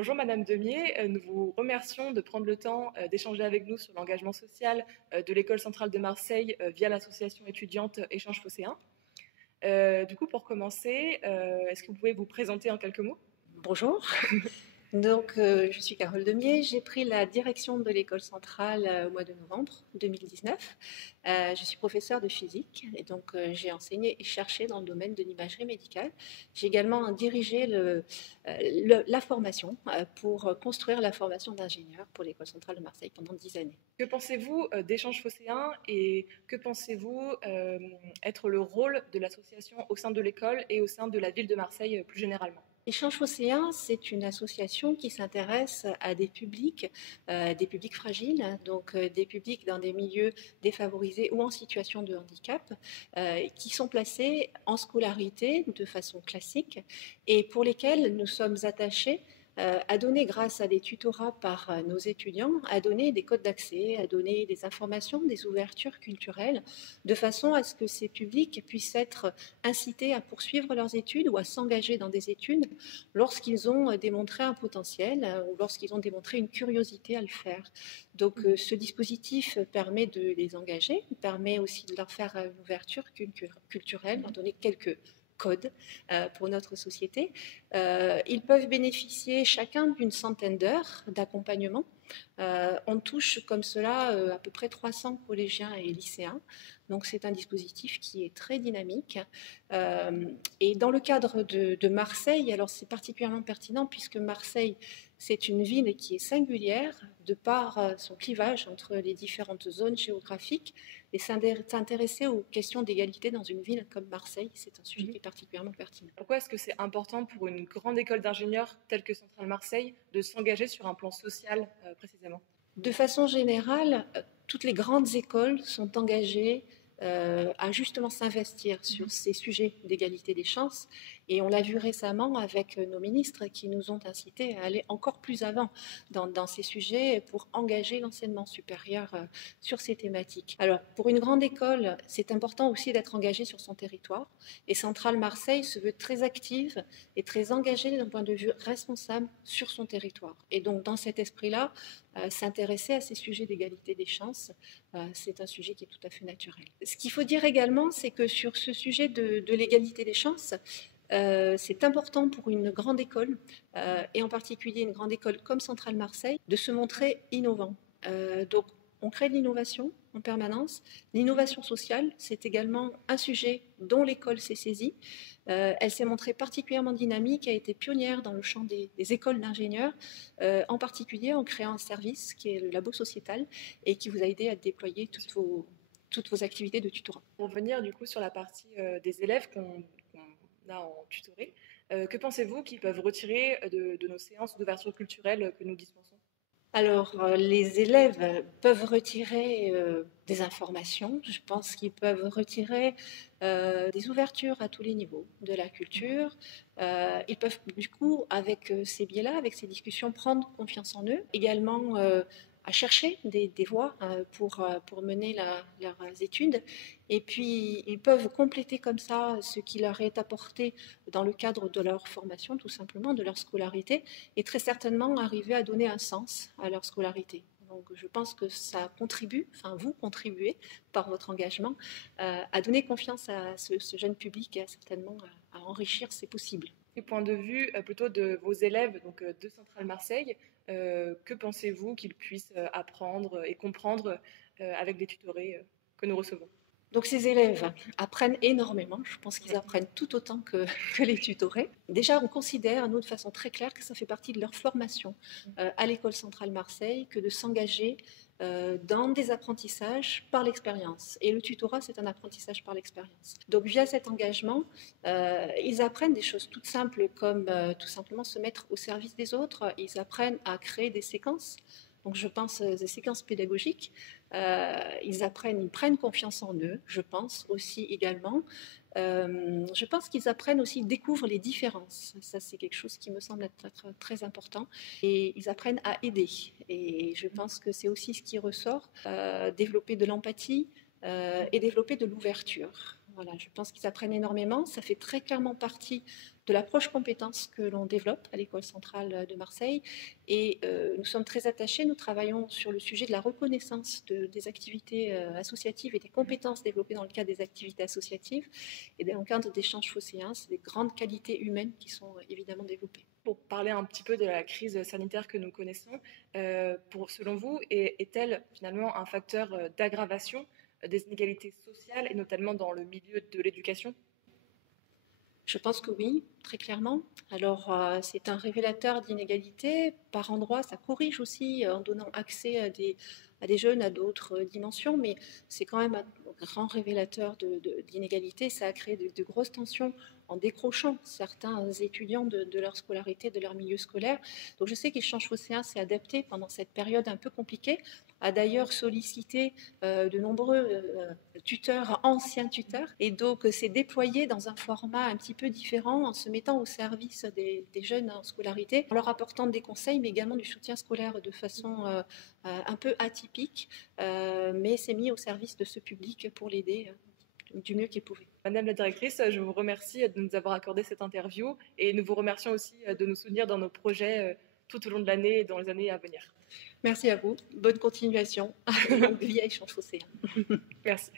Bonjour Madame Demier, nous vous remercions de prendre le temps d'échanger avec nous sur l'engagement social de l'École centrale de Marseille via l'association étudiante Échange Phocéen. Du coup, pour commencer, est-ce que vous pouvez vous présenter en quelques mots? Bonjour, je suis Carole Demier, j'ai pris la direction de l'école centrale au mois de novembre 2019. Je suis professeure de physique et j'ai enseigné et cherché dans le domaine de l'imagerie médicale. J'ai également dirigé la formation pour construire la formation d'ingénieur pour l'école centrale de Marseille pendant 10 années. Que pensez-vous d'Échange Phocéen et que pensez-vous être le rôle de l'association au sein de l'école et au sein de la ville de Marseille plus généralement? Échange Phocéen, c'est une association qui s'intéresse à des publics fragiles, des publics dans des milieux défavorisés ou en situation de handicap, qui sont placés en scolarité de façon classique et pour lesquels nous sommes attachés à donner, grâce à des tutorats par nos étudiants, à donner des codes d'accès, à donner des informations, des ouvertures culturelles, de façon à ce que ces publics puissent être incités à poursuivre leurs études ou à s'engager dans des études lorsqu'ils ont démontré un potentiel ou lorsqu'ils ont démontré une curiosité à le faire. Ce dispositif permet de les engager, permet aussi de leur faire une ouverture culturelle, leur donner quelques codes pour notre société. Ils peuvent bénéficier chacun d'une centaine d'heures d'accompagnement. On touche comme cela à peu près 300 collégiens et lycéens. Donc c'est un dispositif qui est très dynamique. Et dans le cadre de Marseille, alors c'est particulièrement pertinent puisque Marseille, c'est une ville qui est singulière de par son clivage entre les différentes zones géographiques. Et s'intéresser aux questions d'égalité dans une ville comme Marseille, c'est un sujet qui est particulièrement pertinent. Pourquoi est-ce que c'est important pour une grande école d'ingénieurs telle que Centrale Marseille de s'engager sur un plan social précisément? De façon générale, toutes les grandes écoles sont engagées à justement s'investir sur ces sujets d'égalité des chances. Et on l'a vu récemment avec nos ministres qui nous ont incités à aller encore plus avant dans ces sujets pour engager l'enseignement supérieur sur ces thématiques. Alors, pour une grande école, c'est important aussi d'être engagé sur son territoire. Et Centrale Marseille se veut très active et très engagée d'un point de vue responsable sur son territoire. Et donc, dans cet esprit-là, s'intéresser à ces sujets d'égalité des chances, c'est un sujet qui est tout à fait naturel. Ce qu'il faut dire également, c'est que sur ce sujet de l'égalité des chances, c'est important pour une grande école, et en particulier une grande école comme Centrale Marseille, de se montrer innovant. On crée de l'innovation en permanence. L'innovation sociale, c'est également un sujet dont l'école s'est saisie. Elle s'est montrée particulièrement dynamique, a été pionnière dans le champ des écoles d'ingénieurs, en particulier en créant un service qui est le labo sociétal et qui vous a aidé à déployer toutes vos activités de tutorat. Pour revenir du coup sur la partie des élèves qu'on a en tutoré, que pensez-vous qu'ils peuvent retirer de nos séances d'ouverture culturelle que nous dispensons? Alors, les élèves peuvent retirer des informations. Je pense qu'ils peuvent retirer des ouvertures à tous les niveaux de la culture. Ils peuvent, du coup, avec ces biais-là, avec ces discussions, prendre confiance en eux. Également, à chercher des voies pour mener leurs études. Et puis, ils peuvent compléter comme ça ce qui leur est apporté dans le cadre de leur formation, tout simplement, de leur scolarité, et très certainement arriver à donner un sens à leur scolarité. Donc, je pense que ça contribue, enfin vous contribuez par votre engagement à donner confiance à ce jeune public et certainement à enrichir ses possibles. Du point de vue plutôt de vos élèves donc, de Centrale Marseille, que pensez-vous qu'ils puissent apprendre et comprendre avec les tutorés que nous recevons? Donc ces élèves apprennent énormément, je pense qu'ils apprennent tout autant que les tutorés. Déjà, on considère, nous, de façon très claire, que ça fait partie de leur formation à l'École centrale Marseille, que de s'engager dans des apprentissages par l'expérience. Et le tutorat, c'est un apprentissage par l'expérience. Donc via cet engagement, ils apprennent des choses toutes simples comme tout simplement se mettre au service des autres, ils apprennent à créer des séquences. Donc je pense des séquences pédagogiques. Ils prennent confiance en eux, je pense aussi également. Je pense qu'ils apprennent aussi, ils découvrent les différences. Ça, c'est quelque chose qui me semble être très important. Et ils apprennent à aider. Et je pense que c'est aussi ce qui ressort, développer de l'empathie et développer de l'ouverture. Voilà, je pense qu'ils apprennent énormément. Ça fait très clairement partie de l'approche compétence que l'on développe à l'École centrale de Marseille. Et nous sommes très attachés, nous travaillons sur le sujet de la reconnaissance des activités associatives et des compétences développées dans le cadre des activités associatives. Et dans le cadre d'échanges phocéens, c'est des grandes qualités humaines qui sont évidemment développées. Pour parler un petit peu de la crise sanitaire que nous connaissons, selon vous, est-elle finalement un facteur d'aggravation des inégalités sociales et notamment dans le milieu de l'éducation? Je pense que oui, très clairement. Alors, c'est un révélateur d'inégalités. Par endroits, ça corrige aussi en donnant accès à des jeunes à d'autres dimensions, mais c'est quand même un grand révélateur d'inégalités. Ça a créé de grosses tensions en décrochant certains étudiants de leur scolarité, de leur milieu scolaire. Donc, je sais qu'Échange Phocéen s'est adapté pendant cette période un peu compliquée, a d'ailleurs sollicité de nombreux tuteurs, anciens tuteurs, et donc s'est déployé dans un format un petit peu différent en se mettant au service des jeunes en scolarité, en leur apportant des conseils, mais également du soutien scolaire de façon un peu atypique, mais s'est mis au service de ce public pour l'aider du mieux qu'il pouvait. Madame la directrice, je vous remercie de nous avoir accordé cette interview et nous vous remercions aussi de nous soutenir dans nos projets tout au long de l'année et dans les années à venir. Merci à vous. Bonne continuation via Échange Phocéen. Merci.